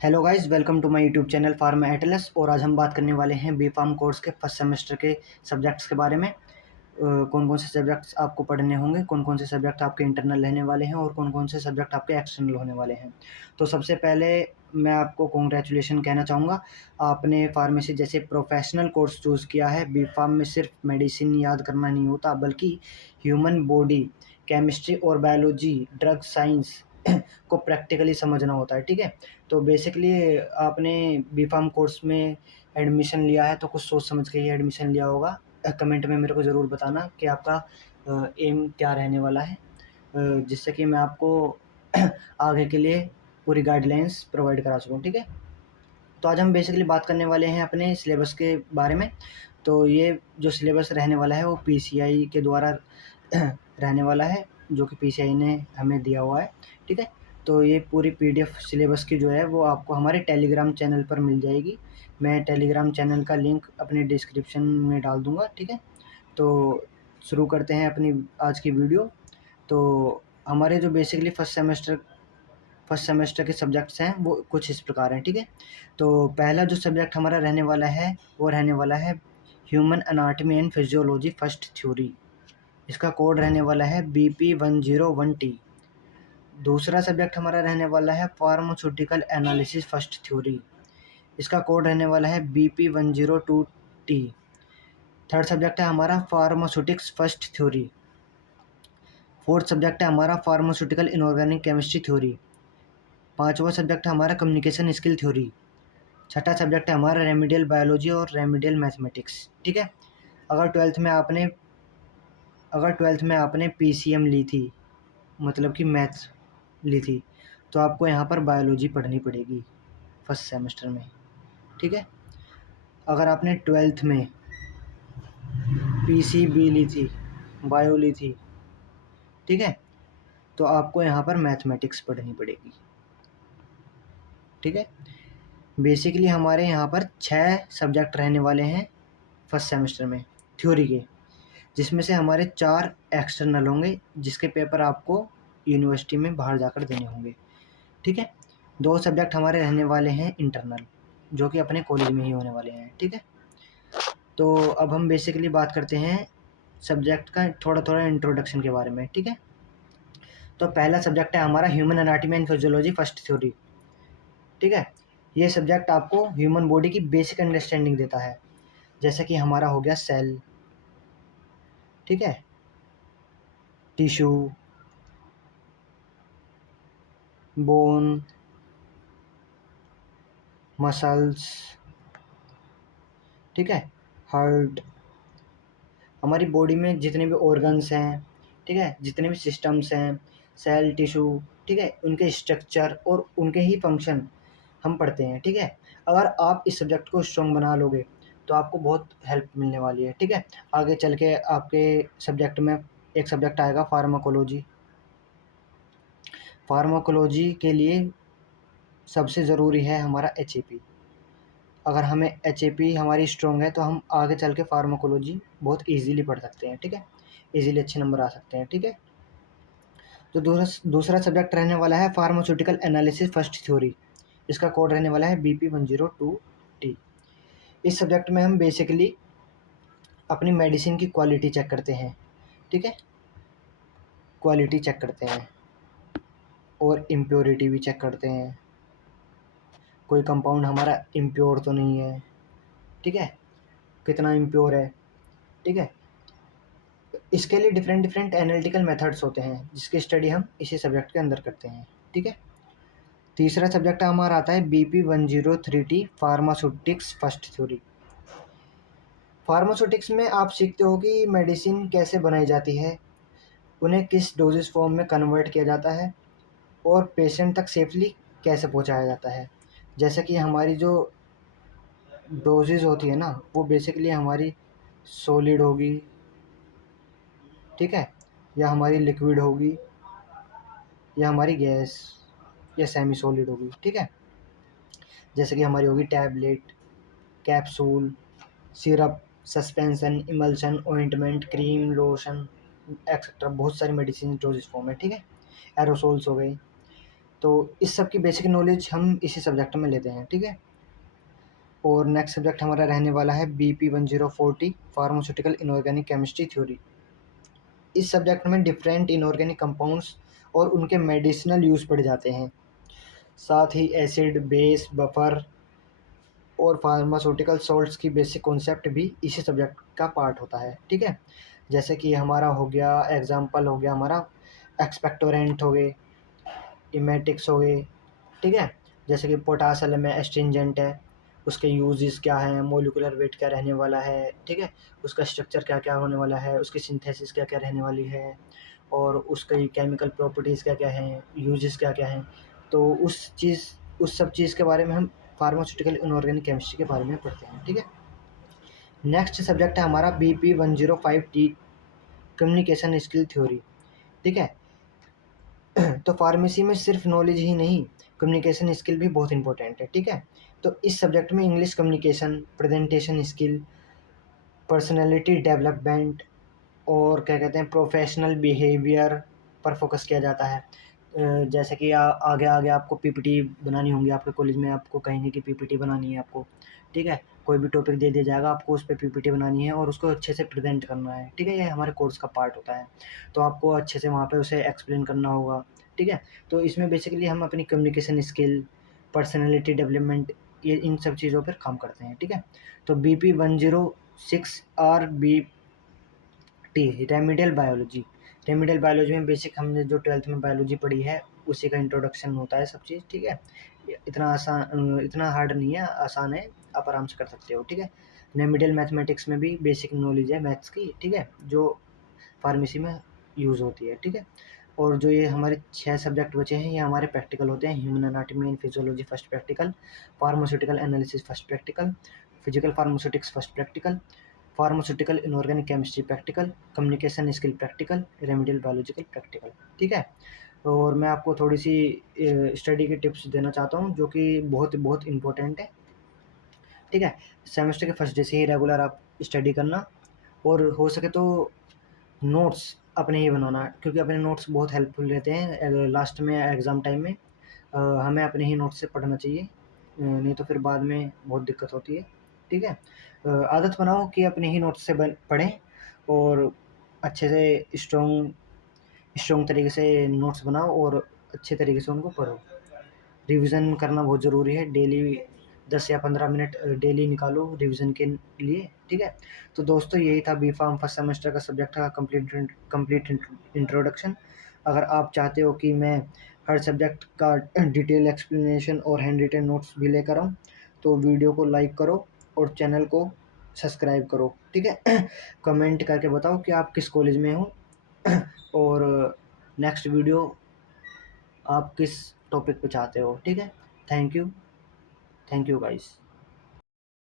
Hello guys, welcome to my YouTube channel Pharma Atlas. और आज हम बात करने वाले हैं बी फार्म कोर्स के फर्स्ट सेमेस्टर के सब्जेक्ट्स के बारे में। कौन कौन से सब्जेक्ट्स आपको पढ़ने होंगे, कौन कौन से सब्जेक्ट आपके इंटरनल रहने वाले हैं और कौन कौन से सब्जेक्ट आपके एक्सटर्नल होने वाले हैं। तो सबसे पहले मैं आपको कॉन्ग्रेचुलेशन कहना चाहूँगा। आपने फार्मेसी जैसे प्रोफेशनल कोर्स चूज़ किया है। बी फार्म में सिर्फ मेडिसिन याद करना नहीं होता, बल्कि ह्यूमन बॉडी, केमिस्ट्री और बायोलॉजी, ड्रग साइंस को प्रैक्टिकली समझना होता है। ठीक है, तो बेसिकली आपने बी फार्म कोर्स में एडमिशन लिया है तो कुछ सोच समझ के ही एडमिशन लिया होगा। कमेंट में मेरे को ज़रूर बताना कि आपका एम क्या रहने वाला है, जिससे कि मैं आपको आगे के लिए पूरी गाइडलाइंस प्रोवाइड करा सकूँ। ठीक है, तो आज हम बेसिकली बात करने वाले हैं अपने सिलेबस के बारे में। तो ये जो सिलेबस रहने वाला है वो पीसीआई के द्वारा रहने वाला है, जो कि पीसीआई ने हमें दिया हुआ है। ठीक है, तो ये पूरी पीडीएफ सिलेबस की जो है वो आपको हमारे टेलीग्राम चैनल पर मिल जाएगी। मैं टेलीग्राम चैनल का लिंक अपने डिस्क्रिप्शन में डाल दूँगा। ठीक है, तो शुरू करते हैं अपनी आज की वीडियो। तो हमारे जो बेसिकली फर्स्ट सेमेस्टर के सब्जेक्ट्स हैं वो कुछ इस प्रकार हैं। ठीक है, तो पहला जो सब्जेक्ट हमारा रहने वाला है वो रहने वाला है human anatomy and physiology first theory. इसका कोड रहने वाला है BP101T। दूसरा सब्जेक्ट हमारा रहने वाला है फार्मास्यूटिकल एनालिसिस फर्स्ट थ्योरी। इसका कोड रहने वाला है BP102T। थर्ड सब्जेक्ट है हमारा pharmaceutics first theory. Fourth subject है हमारा फार्मास्यूटिकल इनऑर्गेनिक केमिस्ट्री थ्योरी। पांचवा सब्जेक्ट है हमारा कम्युनिकेशन स्किल थ्योरी। छठा सब्जेक्ट है हमारा रेमिडियल बायोलॉजी और रेमिडियल मैथमेटिक्स। ठीक है, अगर ट्वेल्थ में आपने पीसीएम ली थी, मतलब कि मैथ्स ली थी, तो आपको यहाँ पर बायोलॉजी पढ़नी पड़ेगी फर्स्ट सेमेस्टर में। ठीक है, अगर आपने ट्वेल्थ में पीसीबी ली थी, बायो ली थी, ठीक है, तो आपको यहाँ पर मैथमेटिक्स पढ़नी पड़ेगी। ठीक है, बेसिकली हमारे यहाँ पर 6 सब्जेक्ट रहने वाले हैं फर्स्ट सेमेस्टर में थ्योरी के, जिसमें से हमारे 4 एक्सटर्नल होंगे, जिसके पेपर आपको यूनिवर्सिटी में बाहर जाकर देने होंगे। ठीक है, 2 सब्जेक्ट हमारे रहने वाले हैं इंटरनल, जो कि अपने कॉलेज में ही होने वाले हैं। ठीक है, तो अब हम बेसिकली बात करते हैं सब्जेक्ट का थोड़ा थोड़ा इंट्रोडक्शन के बारे में। ठीक है, तो पहला सब्जेक्ट है हमारा human anatomy and physiology first theory. ठीक है, ये सब्जेक्ट आपको ह्यूमन बॉडी की बेसिक अंडरस्टैंडिंग देता है, जैसे कि हमारा हो गया सेल, ठीक है, टिश्यू, बोन, मसल्स, ठीक है, हार्ट, हमारी बॉडी में जितने भी ऑर्गन्स हैं, ठीक है, जितने भी सिस्टम्स हैं, सेल, टिश्यू, ठीक है, उनके स्ट्रक्चर और उनके ही फंक्शन हम पढ़ते हैं। ठीक है, अगर आप इस सब्जेक्ट को स्ट्रॉन्ग बना लोगे तो आपको बहुत हेल्प मिलने वाली है। ठीक है, आगे चल के आपके सब्जेक्ट में एक सब्जेक्ट आएगा फार्माकोलॉजी। फार्माकोलॉजी के लिए सबसे ज़रूरी है हमारा HAP। अगर हमें HAP हमारी स्ट्रॉन्ग है तो हम आगे चल के फार्माकोलॉजी बहुत ईजीली पढ़ सकते हैं। ठीक है, ईजीली अच्छे नंबर आ सकते हैं। ठीक है, तो दूसरा सब्जेक्ट रहने वाला है फार्मास्यूटिकल एनालिसिस फर्स्ट थ्योरी। इसका कोड रहने वाला है BP102T। इस सब्जेक्ट में हम बेसिकली अपनी मेडिसिन की क्वालिटी चेक करते हैं। ठीक है, क्वालिटी चेक करते हैं और इम्प्योरिटी भी चेक करते हैं, कोई कंपाउंड हमारा इम्प्योर तो नहीं है। ठीक है, कितना इम्प्योर है। ठीक है, इसके लिए डिफरेंट डिफरेंट एनालिटिकल मेथड्स होते हैं, जिसकी स्टडी हम इसी सब्जेक्ट के अंदर करते हैं। ठीक है, तीसरा सब्जेक्ट हमारा आता है BP103T pharmaceutics first theory. Pharmaceutics में आप सीखते हो कि मेडिसिन कैसे बनाई जाती है, उन्हें किस डोजेस फॉर्म में कन्वर्ट किया जाता है और पेशेंट तक सेफली कैसे पहुंचाया जाता है। जैसे कि हमारी जो डोजेज होती है ना, वो बेसिकली हमारी सॉलिड होगी, ठीक है, या हमारी लिक्विड होगी, या हमारी गैस या सेमी सॉलिड होगी। ठीक है, जैसे कि हमारी होगी tablet, capsule, syrup, suspension, emulsion, ointment, cream, lotion, etcetera. बहुत सारी मेडिसिन डोजेज फॉर्म है। ठीक है, एरोसोल्स हो गई। तो इस सब की बेसिक नॉलेज हम इसी सब्जेक्ट में लेते हैं, ठीक है। और नेक्स्ट सब्जेक्ट हमारा रहने वाला है BP1040 pharmaceutical inorganic chemistry theory. इस सब्जेक्ट में डिफरेंट इनऑर्गेनिक कंपाउंड्स और उनके मेडिसिनल यूज़ पढ़े जाते हैं। साथ ही एसिड, बेस, बफर और फार्मास्यूटिकल सॉल्ट्स की बेसिक कॉन्सेप्ट भी इसी सब्जेक्ट का पार्ट होता है, ठीक है। जैसे कि हमारा हो गया एग्जांपल, हो गया हमारा एक्सपेक्टोरेंट हो गए, इमेटिक्स हो गए, ठीक है। जैसे कि पोटासियम में एस्ट्रिंजेंट है, उसके यूजेस क्या हैं, मोलिकुलर वेट क्या रहने वाला है, ठीक है। उसका स्ट्रक्चर क्या क्या होने वाला है, उसकी सिंथेसिस क्या क्या रहने वाली है, और उसकी केमिकल प्रॉपर्टीज़ क्या क्या हैं, यूजेस क्या क्या हैं। तो उस सब चीज़ के बारे में हम फार्मास्यूटिकल इनऑर्गेनिक केमिस्ट्री के बारे में पढ़ते हैं, ठीक है। नेक्स्ट सब्जेक्ट है हमारा BP1050T कम्युनिकेशन स्किल थ्योरी, ठीक है। तो फार्मेसी में सिर्फ नॉलेज ही नहीं, कम्युनिकेशन स्किल भी बहुत इंपॉर्टेंट है, ठीक है। तो इस सब्जेक्ट में English communication, presentation skill, personality development और क्या कहते हैं प्रोफेशनल बिहेवियर पर फोकस किया जाता है। जैसे कि आगे आगे आपको पीपीटी बनानी होंगी, आपके कॉलेज में आपको कहेंगे कि पीपीटी बनानी है आपको, ठीक है। कोई भी टॉपिक दे दिया जाएगा, आपको उस पे पीपीटी बनानी है और उसको अच्छे से प्रेजेंट करना है, ठीक है। ये हमारे कोर्स का पार्ट होता है, तो आपको अच्छे से वहाँ पे उसे एक्सप्लेन करना होगा, ठीक है। तो इसमें बेसिकली हम अपनी कम्युनिकेशन स्किल, पर्सनैलिटी डेवलपमेंट, ये इन सब चीज़ों पर काम करते हैं, ठीक है। तो BP1060RBT remedial biology. Remedial biology में बेसिक हमने जो 12th में बायोलॉजी पढ़ी है उसी का इंट्रोडक्शन होता है सब चीज़, ठीक है। इतना आसान, इतना हार्ड नहीं है, आसान है, आप आराम से कर सकते हो, ठीक है। रेमिडियल मैथमेटिक्स में भी बेसिक नॉलेज है मैथ्स की, ठीक है, जो फार्मेसी में यूज़ होती है, ठीक है। और जो ये हमारे 6 सब्जेक्ट बचे हैं ये हमारे प्रैक्टिकल होते हैं। Human anatomy and physiology first practical, pharmaceutical analysis first practical, physical pharmaceutics first practical, pharmaceutical inorganic chemistry practical, communication skill practical, remedial biological practical, ठीक है। और मैं आपको थोड़ी सी स्टडी की टिप्स देना चाहता हूँ जो कि बहुत बहुत इंपॉर्टेंट है, ठीक है। सेमेस्टर के फर्स्ट डे से ही रेगुलर आप स्टडी करना, और हो सके तो नोट्स अपने ही बनाना, क्योंकि अपने नोट्स बहुत हेल्पफुल रहते हैं लास्ट में एग्ज़ाम टाइम में। हमें अपने ही नोट्स से पढ़ना चाहिए, नहीं तो फिर बाद में बहुत दिक्कत होती है, ठीक है। आदत बनाओ कि अपने ही नोट्स से पढ़ें और अच्छे से स्ट्रॉन्ग तरीके से नोट्स बनाओ और अच्छे तरीके से उनको पढ़ो। रिवीजन करना बहुत ज़रूरी है, डेली 10 या 15 मिनट डेली निकालो रिवीजन के लिए, ठीक है। तो दोस्तों यही था बी फार्म फर्स्ट सेमेस्टर का सब्जेक्ट का कंप्लीट इंट्रोडक्शन। अगर आप चाहते हो कि मैं हर सब्जेक्ट का डिटेल एक्सप्लेनेशन और हैंड रिटन नोट्स भी लेकर आऊँ, तो वीडियो को लाइक करो और चैनल को सब्सक्राइब करो, ठीक है। कमेंट करके बताओ कि आप किस कॉलेज में हो और नेक्स्ट वीडियो आप किस टॉपिक पे चाहते हो, ठीक है। Thank you guys.